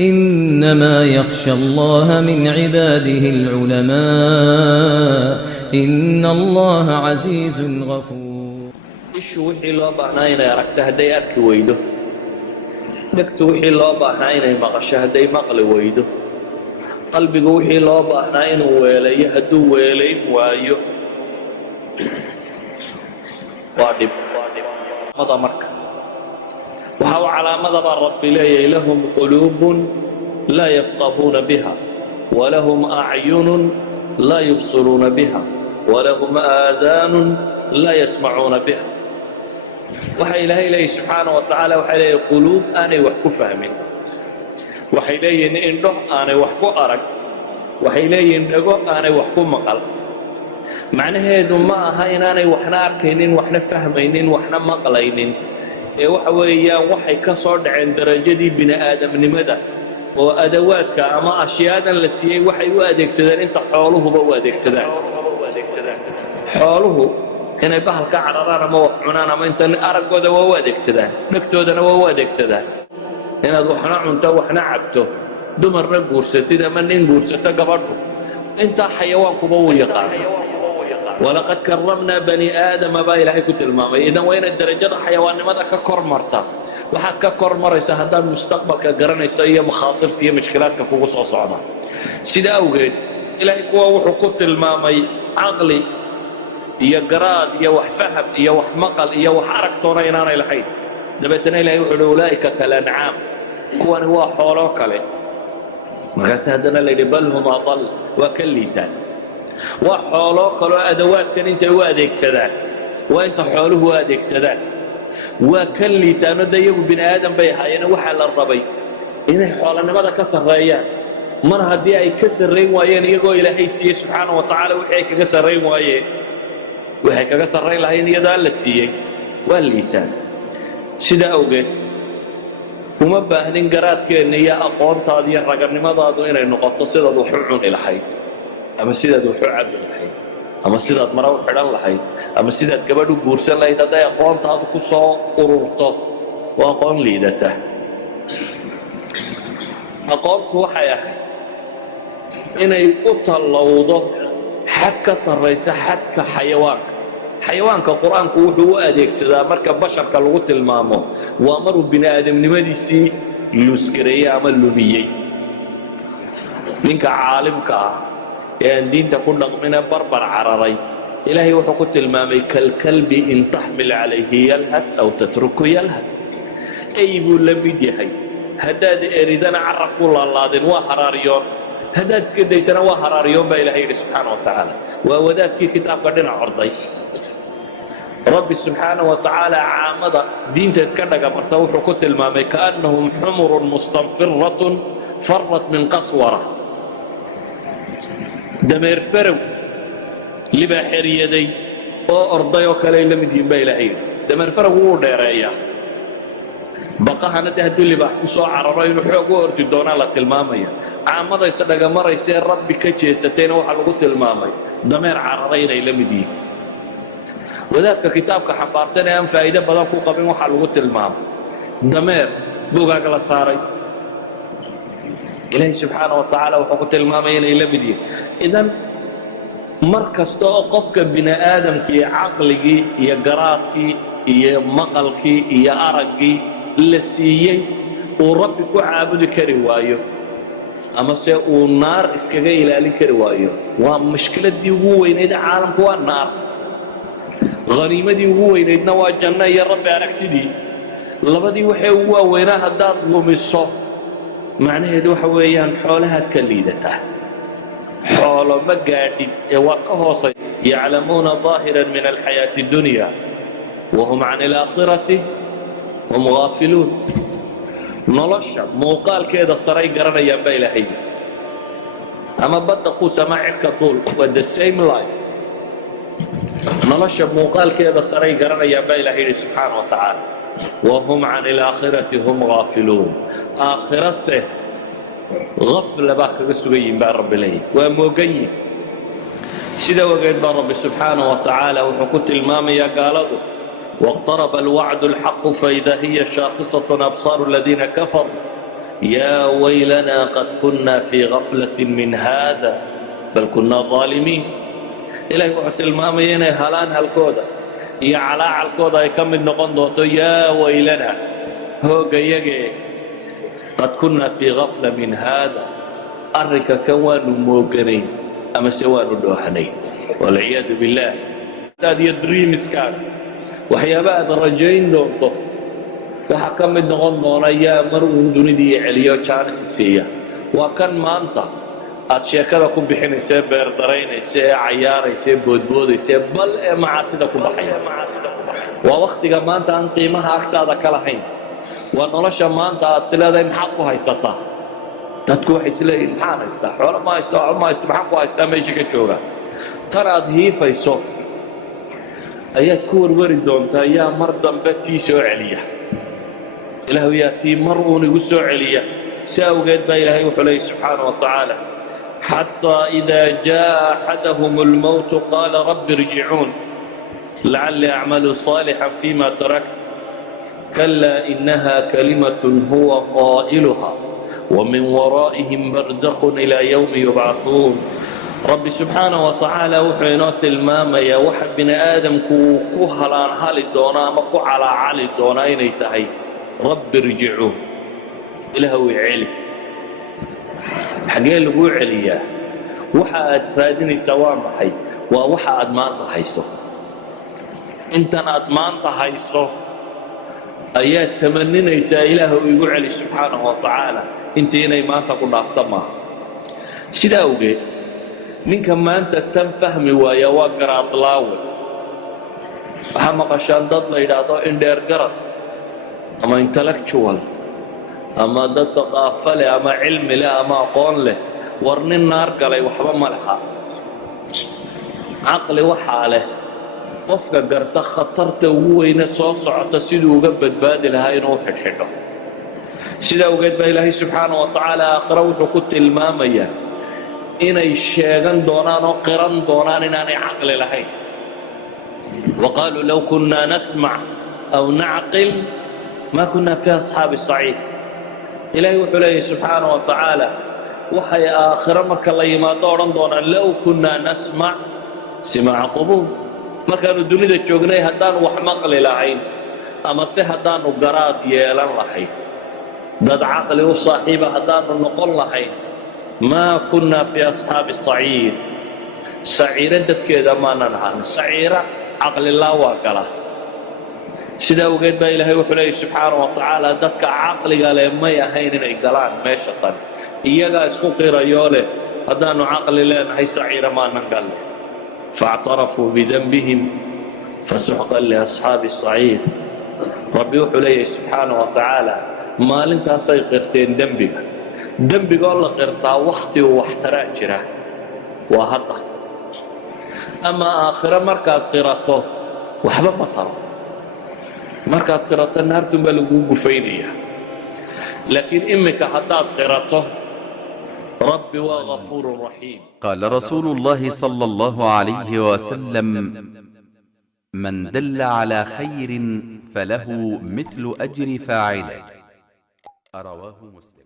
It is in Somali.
إنما يخشى الله من عباده العلماء إن الله عزيز غفور. ishu wixii loo baahnaa inay aragto hadday arki weydo, dhegtu wixii loo baahnaa inay maqasho hadday maqli weydo, qalbigu wixii loo baahnaa inuu weelayo hadduu weelayn waayo, waa dhib. marka waxa uu calaamadabaa rabbi leeyahay lahum quluubun laa yafqahuuna biha walahum acyunun laa yubsiruuna biha walahum aadaanun laa yasmacuuna biha. waxa ilaahay leeyahy subxaanaه wa tacaala waxay leeyahay quluub aanay wax ku fahmin, waxay leeyihiin indho aanay wax ku arag, waxay leeyihiin dhego aanay wax ku maqal. macnaheedu ma aha inaanay waxna arkaynin, waxna fahmaynin, waxna maqlaynin, ee waxa weeyaan waxay ka soo dhaceen darajadii bini aadamnimada oo adawaadka ama ashyaadan la siiyey waxay u adeegsadeen inta xooluhuba u adeegsadaan. xooluhu inay bahalka cararaan ama wax cunaan ama inta araggooda waa u adeegsadaan, dhegtoodana waa u adeegsadaan. inaad waxna cunto waxna cabto, dumarna guursatid ama nin guursato gabadhu, intaa xayawaankuba wuu yaqaana. walaqad karamnaa bani aadama baa ilaahay ku tilmaamay. idan waa inaad darajada xayawaannimada ka kor marta. waxaad ka kor maraysa haddaad mustaqbalka garanayso iyo makhaatirta iyo mashkilaadka kugu soo socda. sida awgeed ilaahay kuwa wuxuu ku tilmaamay caqli iyo garaad iyo wax faham iyo wax maqal iyo wax aragtoona inaanay lahayn. dabeetana ilahay wuxuu uhi ulaa'ika kalancaam, kuwani waa xooloo kale. markaas haddana la yidhi bal hum adal, waa ka liitaan. waa xooloo kaloo adawaadkan intay u adeegsadaan waa inta xooluhu u adeegsadaan. waa ka liitaano de iyagu bini aadam bay ahaayeen, waxaa la rabay inay xoolanimada ka sarreeyaan. mar haddii ay ka sarrayn waayeen iyagoo ilaahay siiyey subxaana wa tacaala wixii ay kaga sarrayn waayeen, waxay kaga sarrayn lahayn iyadoo alla siiyey, waa liitaan. sidaa awgeed uma baahnin garaadkeenna iyo aqoontaada iyo raganimadaadu inay noqoto sidaad wax u cuni lahayd ama sidaad wax u cabbi lahayd ama sidaad mara u xidhan lahayd ama sidaad gabadh u guursan lahayd. hadday aqoontaadu ku soo ururto waa aqoon liidata. aqoontu waxay ahayd inay u tallowdo xad ka sarraysa xadka xayawaanka. xayawaanka qur-aanku wuxuu u adeegsadaa marka basharka lagu tilmaamo waa maruu bini aadamnimadiisii luusgareeyey ama lumiyey. ninka caalimka ah ee aan diinta ku dhaqmine barbar cararay, ilaahay wuxuu ku tilmaamay kalkalbi in taxmil calayhi yalhad aw tatruku yalhad. ey buu la mid yahay, haddaad eridana carab ku laalaadin waa haraariyoon, haddaad iska daysana waa haraariyoon baa ilahay yidhi subxaana wa tacaala. waa wadaadkii kitaabka dhinac orday. rabbi subxaana wa tacaala caamada diinta iska dhagamarta wuxuu ku tilmaamay kaannahum xumurun mustanfiratun farat min qaswara. dameer farow libaa xeryaday oo orday oo kale ay la mid yihiin baa ilaahay yidhi. dameer farow wuu dheereeyaa, baqahana de hadduu libaax ku soo cararo inuu xoog u ordi doonaa la tilmaamaya. caamada isdhagamaraysa ee rabbi ka jeesatayna waxaa lagu tilmaamay dameer cararay inay la mid yihiin. wadaadka kitaabka xambaarsan ee aan faa'iido badan ku qabin waxaa lagu tilmaamay dameer bugaag la saaray. ilaahay subxaana wa tacaala wuxuu ku tilmaamay inay la mid yihiin. idan mar kasta oo qofka bini aadamkii caqligii iyo garaadkii iyo maqalkii iyo araggii la siiyey uu rabbi ku caabudi kari waayo ama se uu naar iskaga ilaalin kari waayo, waa mushkiladii ugu weynayd caalamku waa naar. haniimadii ugu weynaydna waa janno iyo rabbi aragtidii. labadii waxay ugu waaweynaa haddaad lumiso macnaheedu waxa weeyaan xoolahaad ka liidataa. xoolo ma gaadhid ee waa ka hoosay. yaclamuuna ظaahiran min alxayaati اdunya wahum can اlaakhirati hum gaafiluun. nolosha muuqaalkeeda saray garanayaan baa ilaahay. ama badda quus ama cirka duul, waa the same life. nolosha muuqaalkeeda saray garanayaan baa ilahay yidhi subxaana wa tacaala wahum can اlaakhirati hum gaafiluun. aakhirase gafla baa kaga sugan yihin baa rabbi leeyahy, waa moogan yihin. sida ogeed baa rabbi subxaana wa tacaala wuxuu ku tilmaamayaa gaaladu واقترب الوعد الحق فإذا هي شاخصة أبصار الذين كفروا يا ويلنا قد كنا في غفلة من هذا بل كنا ظالمين إلهي وحت المامين هلان هالكودة يا على الكودة كم النقن دوتو يا ويلنا هو جيجي قد كنا في غفلة من هذا أرك كوان موقنين أما سوان اللوحنين والعياذ بالله هذه الدريم سكان وحيابات الرجين دوتو waxaa ka mid noqon doona yaa mar uu dunidii celiyo chance siiya waa kan maanta aad sheekada ku bixinaysaa beer daraynaysaa cayaaraysaa boodboodaysaa bal ee macaasida ku baxaya waa waqtiga maanta aan qiimaha agtaada ka lahayn waa nolosha maanta aad sileedahay maxaad ku haysataa dadku waxay isleeyihiin maxaan haystaa xoolo ma haysto waxba ma haysto maxaan ku haystaa meesha ka jooga tan aad hiifayso ayaad ku warwari doontaa yaa mar dambe tii soo celiya إلهي يأتي مرء يقصوا عليا ساوغيت با إلهي وحليه سبحانه وتعالى حتى إذا جاء أحدهم الموت قال رب ارجعون لعلي أعمل صالحا فيما تركت كلا إنها كلمة هو قائلها ومن ورائهم برزخ إلى يوم يبعثون رب سبحانه وتعالى وحينات الماما يا وحب بن آدم كوهلان حالي دونا مكو على علي دونا ينيتهي رب ارجعوا إلهي علي حقين لقوا عليا وحا أتفادني سواء محي ووحا أدمان تحيصو انتنا أدمان تحيصو آيات تمنين إيسا إلهي ويقول علي سبحانه وتعالى انت هنا ما تقول أفتما سيدا أوجي منك ما أنت تم فهمي ويا وقرأ طلاوي وحما قشان ضد إذا إن دير قرأت أما intellectual أما dad ثقافة له أما علم له أما aqoon له warni naar galay waxba ma laha caqli waxa leh qofka garta khatarta ugu weyn soo socota siduu uga badbaadi lahaa inuu xidhxidho sida ogeed baa Ilaahay subhanahu wa ta'ala aakhira wuxuu ku tilmaamaya inay sheegan doonaan oo qiran doonaan inaanay caqli lahayn وقالوا لو كنا نسمع أو نعقل ما كنا في أصحاب الصعيد إلهي وحليه سبحانه وتعالى وحي آخر مرك الله ما دوران دونا لو كنا نسمع سمع قبول ما كانوا الدنيا تشوقني هدان وحمق للعين أما سهدان وقراد يلان لحين ضد عقل وصاحبه هدان ونقول لحين ما كنا في أصحاب الصعيد سعيرة كذا ما ننهان سعيرة عقل الله وقله سيدا وقيد با إلهي وحليه سبحانه وتعالى دادك عقلي قال ما يهين إني قلان ماشا طن إياقا اسكو قيريوله هدانو عقلي لين هي سعيرة ما ننقل فاعترفوا بذنبهم فسحقا لأصحاب الصعيد ربي وحليه سبحانه وتعالى ما لنتا سيقرتين دنبك الله قرتا وقتي واحتراء جرا وهذا أما آخر مركا قرته وحبا مطر markaad qirato naartu baa lagu gufaynayaa laakiin imika haddaad qirato rabbi waa ghafuurun rahiim قال رسول الله صلى الله عليه وسلم من دل على خير فله مثل أجر فاعله رواه مسلم